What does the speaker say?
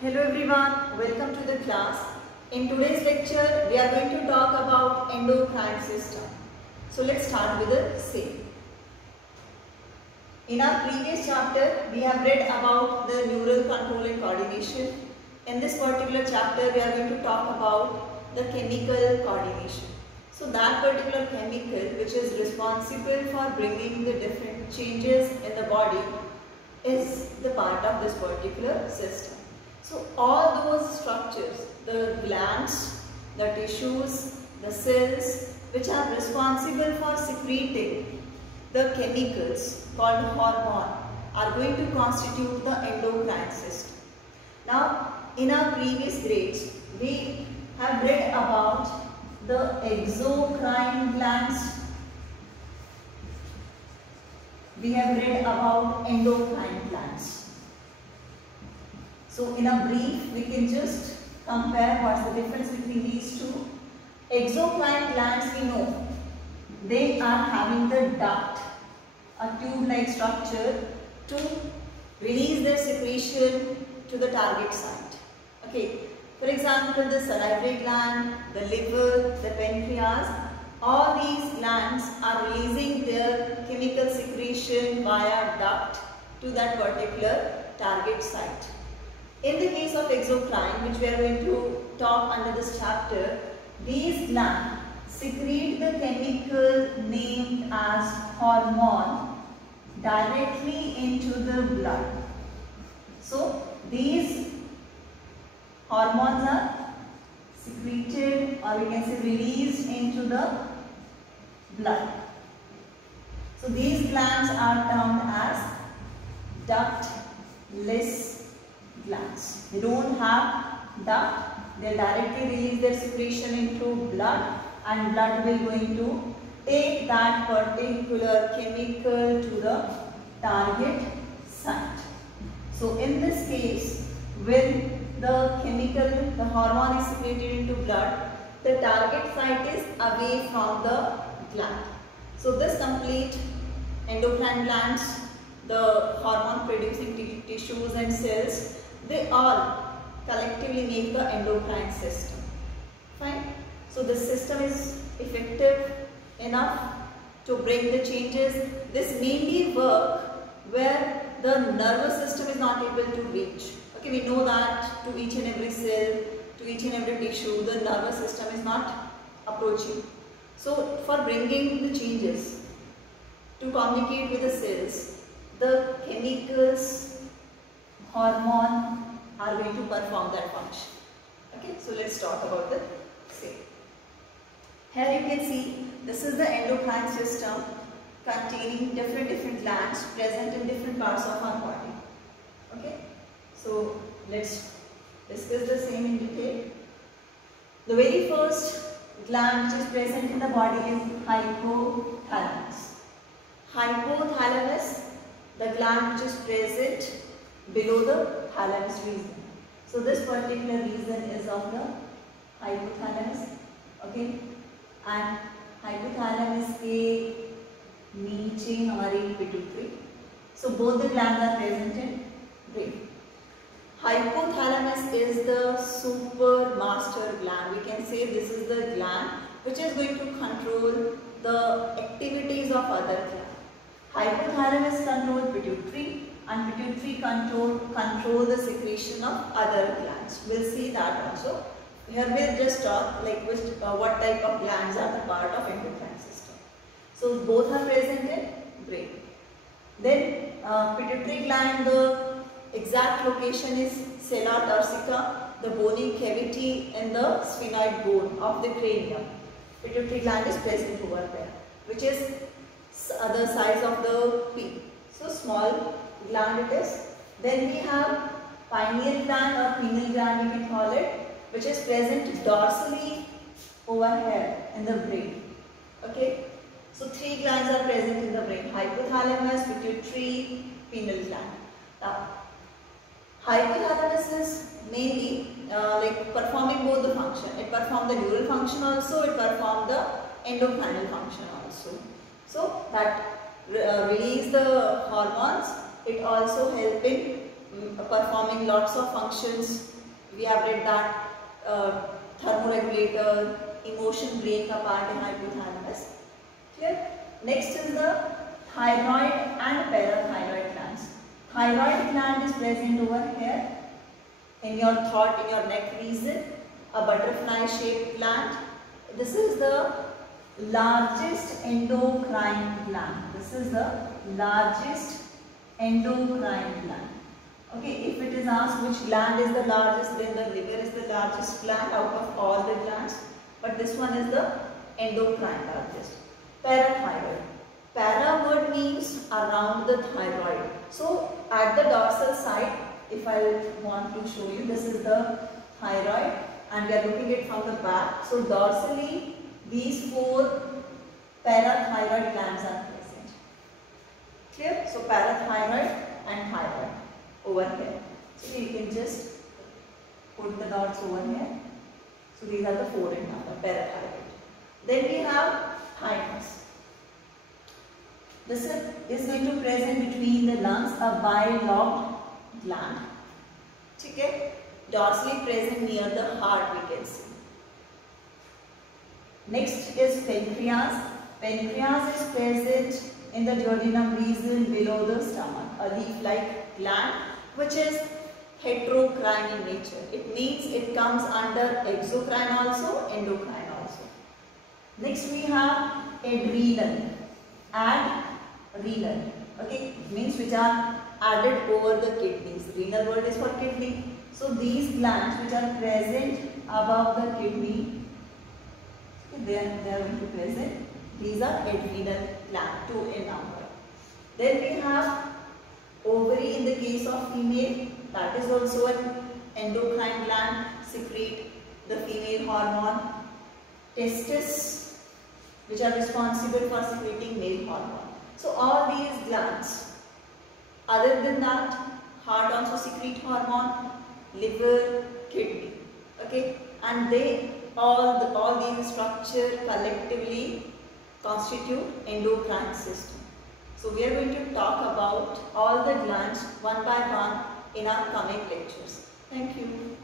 Hello everyone, welcome to the class. In today's lecture, we are going to talk about endocrine system. So let's start with the same. In our previous chapter, we have read about the neural control and coordination. In this particular chapter, we are going to talk about the chemical coordination. So that particular chemical which is responsible for bringing the different changes in the body is the part of this particular system. So all those structures, the glands, the tissues, the cells which are responsible for secreting the chemicals called hormone are going to constitute the endocrine system. Now in our previous grades we have read about the exocrine glands, we have read about endocrine glands. So in a brief, we can just compare what's the difference between these two. Exocrine glands, we know they are having the duct, a tube-like structure to release their secretion to the target site. Okay. For example, the salivary gland, the liver, the pancreas, all these glands are releasing their chemical secretion via duct to that particular target site. In the case of exocrine, which we are going to talk under this chapter, these glands secrete the chemical named as hormone directly into the blood. So these hormones are secreted, or we can say released into the blood. So these glands are termed as ductless glands. They don't have duct, they directly release their secretion into blood, and blood will going to take that particular chemical to the target site. So in this case, when the chemical, the hormone is secreted into blood, the target site is away from the gland. So this complete endocrine glands, the hormone producing tissues and cells, they all collectively make the endocrine system. Fine. So the system is effective enough to bring the changes. This mainly work where the nervous system is not able to reach. Okay, we know that to each and every cell, to each and every tissue, the nervous system is not approaching. So for bringing the changes to communicate with the cells, the chemicals, hormone are going to perform that function. Okay, so let's talk about the same. Here you can see this is the endocrine system containing different glands present in different parts of our body. Okay, so let's discuss the same in detail. The very first gland which is present in the body is hypothalamus. Hypothalamus, the gland which is present below the thalamus region. So this particular region is of the hypothalamus. Okay, and hypothalamus के नीचे हमारी pituitary. So both the glands are present in brain. Hypothalamus is the super master gland. We can say this is the gland which is going to control the activities of other glands. Hypothalamus controls pituitary, and pituitary control the secretion of other glands. We'll see that also. Here we'll just talk like what type of glands are the part of endocrine system. So both are present in brain. Then pituitary gland, the exact location is sella turcica, the bony cavity in the sphenoid bone of the cranium. Pituitary gland is present over there, which is the size of the pea. So small gland it is. Then we have pineal gland or pineal gland we can call it, which is present dorsally over here in the brain. Okay, so three glands are present in the brain: hypothalamus, pituitary, pineal gland. Now hypothalamus is mainly like performing both the function. It performs the neural function also, it performs the endocrinal function also. So that release the hormones, it also help in performing lots of functions. We have read that thermoregulator, emotion brain का part है hypothalamus. Clear? Next is the thyroid and parathyroid glands. Thyroid gland is present over here in your throat, in your neck region, a butterfly shaped gland. This is the largest endocrine gland. This is the largest endocrine gland. Okay, if it is asked which gland is the largest, then the liver is the largest gland out of all the glands. But this one is the endocrine largest. Parathyroid. Para word means around the thyroid. So at the dorsal side, if I want to show you, this is the thyroid and we are looking at it from the back. So dorsally, these 4 parathyroid glands are present. Clear? So parathyroid and thyroid over here. So you can just put the dots over here. So these are the 4 in number, parathyroid. Then we have thymus. This is going to present between the lungs, a bilobed gland. Okay? Dorsally present near the heart, we can see. Next is pancreas. Pancreas is present in the duodenum region below the stomach, a leaf-like gland which is heterocrine in nature. It means it comes under exocrine also, endocrine also. Next we have adrenal and renal. Okay, means which are added over the kidneys. Renal word is for kidney. So these glands which are present above the kidney, okay, they are going to present. These are adrenal gland, 2 in number. Then we have ovary in the case of female. That is also an endocrine gland, secrete the female hormone. Testes, which are responsible for secreting male hormone. So all these glands. Other than that, heart also secrete hormone, liver, kidney. Okay, and they all these structure collectively constitute endocrine system. So we are going to talk about all the glands one by one in our coming lectures. Thank you.